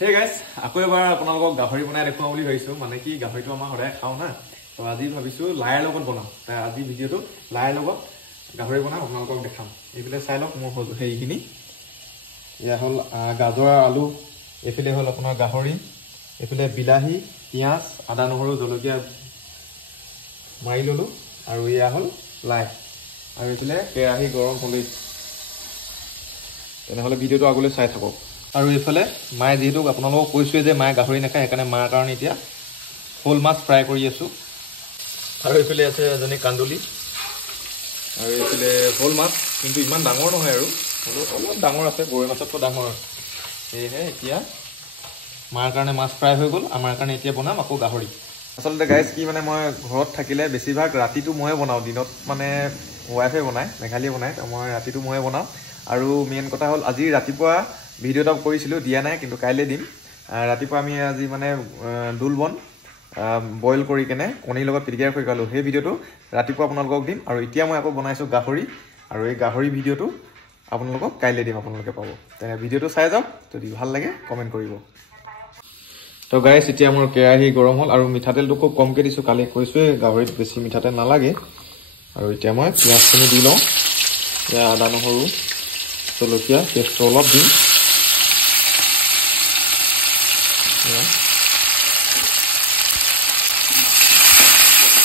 Hey guys, আকৌ এবাৰ আপোনালোকক গাহৰি বনাই দেখুৱাম বুলি ভাবিছো মানে কি গাহৰিটো আমাৰ সদায় খাও না তো আজি ভাবিছো লাইৰ লগত বনাম তা আজি ভিডিওটো লাইৰ লগত গাহৰি বনাম আপোনালোকক দেখাম এইফালে চাই লওক মোৰ হেইখিনি ইয়া হল গাজৰ আলু এইফালে হল আপোনাৰ গাহৰি এইফালে বিলাহী পিয়াজ আদা নহৰু জলকীয়া মাৰি ললো আৰু ইয়া হল লাই আৰু এইফালে কেৰাহী গৰম হলি তেনেহলে ভিডিওটো আগলৈ চাই থাকক আৰু এইফালে মায়ে যেহেতু আপোনালোকক কৈছোৱে যে মায়ে গাহৰি নাখায় সেইকাৰণে মাৰ কাৰণে এতিয়া হোল মাছ ফ্ৰাই কৰি আছো আৰু এইফালে আছে এজনী কান্দুলি আৰু এইফালে হোল মাছ কিন্তু ইমান ডাঙৰ নহয় আৰু অলপ ডাঙৰ আছে গৰৈ মাছতকৈ ডাঙৰ এহে এতিয়া মাৰ কাৰণে মাছ ফ্ৰাই হৈ গ'ল আমাৰ কাৰণে এতিয়া বনাম আকৌ গাহৰি আসলে গাইস কি মানে মই ঘৰত থাকিলে বেছিভাগ ৰাতিটো ময়ে বনাও দিনত মানে ওয়াইফে বনায় মেঘালী বনায় মই ৰাতিটো ময়ে বনাও আৰু মেইন কথা হল আজি ৰাতিপুৱা ভিডিও এটা কৰিছিলো দিয়া নাই কিন্তু কাইলে দিম ৰাতিপুৱা আমি আজি মানে দুলবন বইল কৰি কেনে কণীৰ লগত পিটিকা কৰি গালো সেই ভিডিওটো ৰাতিপুৱা আপোনালোকক দিম আৰু এতিয়া মই আকৌ বনাইছো গাহৰি আৰু এই গাহৰি ভিডিওটো আপোনালোকক কাইলে দিম আপোনালোকে পাব তেনে ভিডিওটো চাই যাওক যদি ভাল লাগে কমেন্ট কৰিব তো গাইস এতিয়া মোৰ কেৰাহী গৰম হল আৰু মিঠাতেলটো খুব কমকে দিছো কালি কৈছোৱে গাহৰিত বেছি মিঠাতেল নালাগে আৰু এতিয়া মই পিয়াজখিনি দি লওঁ ইয়া আদা নহৰু জলকীয়া পেষ্ট অলপ দিম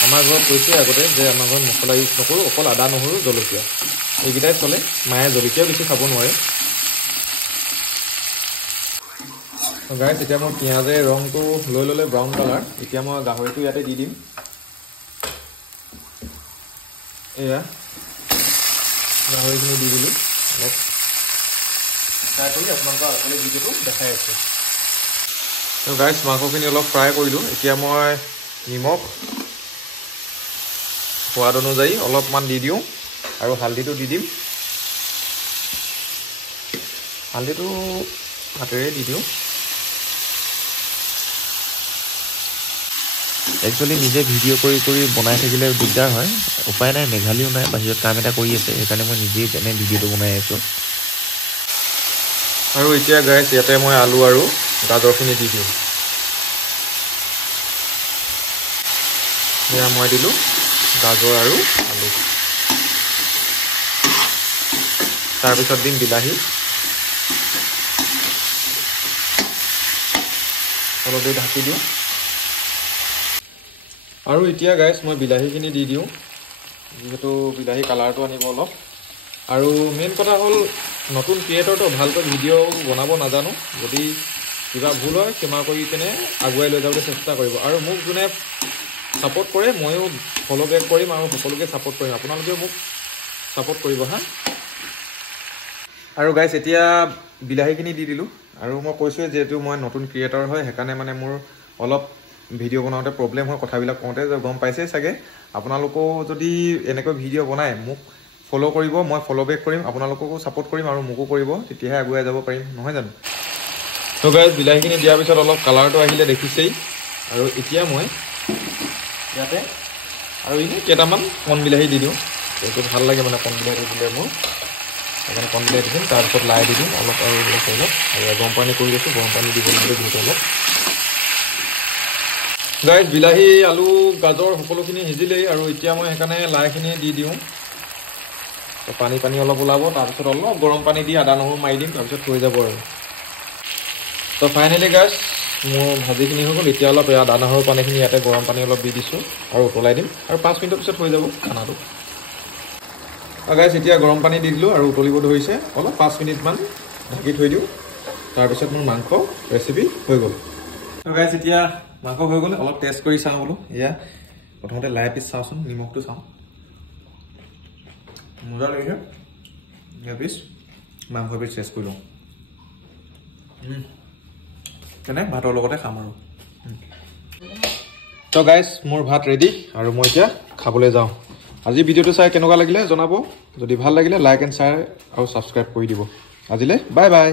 আমাৰ ঘৰত কৈছে আগতে যে আমাৰ ঘৰত মছলা ইউজ নকৰো অকল আদা নহৰু জলকীয়া এইকেইটাই চলে মায়ে জলকীয়া বেছি খাব নোৱাৰে গাইস এতিয়া মই পিয়াজে ৰংটো লৈ ললে ব্ৰাউন কালাৰ এতিয়া মই গাহৰিটো ইয়াতে দি দিম এয়া গাহৰিখিনি দি দিলো অলপ ফ্ৰাই কৰি আপোনালোকৰ আগলৈ ভিডিওটো দেখাই আছে তো গাইস মাংসখিনি অলপ ফ্ৰাই কৰিলো এতিয়া মই নিমখ সোৱাদ অনুযায়ী অলপমান দি দিওঁ আৰু হালধিটো দি দিম হালধিটো হাতেৰে দি দিওঁ একচুয়ালি নিজে ভিডিও কৰি বনাই থাকিলে দিগদাৰ হয় উপায় নাই মেঘালীও নাই বাহিৰত কাম এটা কৰি আছে সেইকাৰণে মই নিজে তেনে ভিডিওটো বনাই আছো আৰু এতিয়া গাইস ইয়াতে মই আলু আৰু গাজৰখিনি দি দিওঁ এয়া মই দিলো গাজৰ আৰু আলু তাৰপিছত দিম বিলাহী অলপ দেৰি ঢাকি দিওঁ আৰু এতিয়া গাইস মই বিলাহীখিনি দি দিওঁ যেহেতু বিলাহী কালাৰটো আনিব অলপ আৰু মেইন কথা হল নতুন ক্ৰিয়েটৰটো ভালকৈ ভিডিও বনাব নাজানো যদি কিবা ভুল হয় ক্ষমা কৰি কেনে আগুৱাই লৈ যাবলৈ চেষ্টা কৰিব আৰু মোক যোনে সাপোৰ্ট কৰে ময়ো ফলো বেক কৰিম আৰু সকলোকে সাপোৰ্ট কৰিম আপোনালোকে মোক সাপোৰ্ট কৰিব হা আৰু গাইস এতিয়া বিলাহীখিনি দি দিলো আৰু মই কৈছোৱে যেহেতু মই নতুন ক্ৰিয়েটৰ হয় সেইকাৰণে মানে মোৰ অলপ ভিডিও বনাওঁতে প্ৰবলেম হয় কথাবিলাক কওঁতে গম পাইছে চাগে আপোনালোকো যদি এনেকৈ ভিডিও বনায় মোক ফলো কৰিব মই ফলো বেক কৰিম আপোনালোককো সাপোৰ্ট কৰিম আৰু মোকো কৰিব তেতিয়াহে আগুৱাই যাব পাৰিম নহয় জানো তো গাইস বিলাহীখিনি দিয়াৰ পিছত অলপ কালাৰটো আহিলে দেখিছেই আৰু এতিয়া মই ইয়াতে আৰু এই কেইটামান কণ বিলাহী দি দিওঁ এইটো ভাল লাগে মানে কণ বিলাহী দিলে মোৰ সেইকাৰণে কণ বিলাহী দিম তাৰপিছত লাই দি দিম অলপ আৰু অলপ আৰু গৰম পানী কৰি দিছোঁ গৰম পানী দিব লাগে যিহেতু অলপ গাইস বিলাহী আলু গাজৰ সকলোখিনি সিজিলেই আৰু এতিয়া মই সেইকাৰণে লাইখিনি দি দিওঁ তো পানী অলপ ওলাব তাৰপিছত অলপ গৰম পানী দি আদা নহৰু মাৰি দিম তাৰপিছত হৈ যাব আৰু তো ফাইনেলি গাইস মোৰ ভাজিখিনি হৈ গ'ল এতিয়া অলপ আদা নহৰু পানীখিনি ইয়াতে গৰম পানী অলপ দি দিছোঁ আৰু উতলাই দিম আৰু 5 মিনিটৰ পিছত হৈ যাব খানাটো গাইস এতিয়া গৰম পানী দি দিলোঁ আৰু উতলিব ধৰিছে অলপ 5 মিনিটমান ঢাকি থৈ দিওঁ তাৰপিছত মোৰ মাংস ৰেচিপি হৈ গ'ল তো গাইস এতিয়া মাংস হৈ গ'ল অলপ টেষ্ট কৰি চাওঁ বোলো এয়া প্ৰথমতে লাই পিচ চাওঁচোন নিমখটো চাওঁ মজা লাগিছে লাই পিচ মাংস পিচ টেষ্ট কৰি লওঁ তেনে ভাতৰ লগতে খাম আৰু তো গাইস মোৰ ভাত ৰেডি আৰু মই এতিয়া খাবলৈ যাওঁ আজি ভিডিওটো চাই কেনেকুৱা লাগিলে জনাব যদি ভাল লাগিলে লাইক এণ্ড শ্বেয়াৰ আৰু সাবস্ক্ৰাইব কৰি দিব আজিলৈ বাই বাই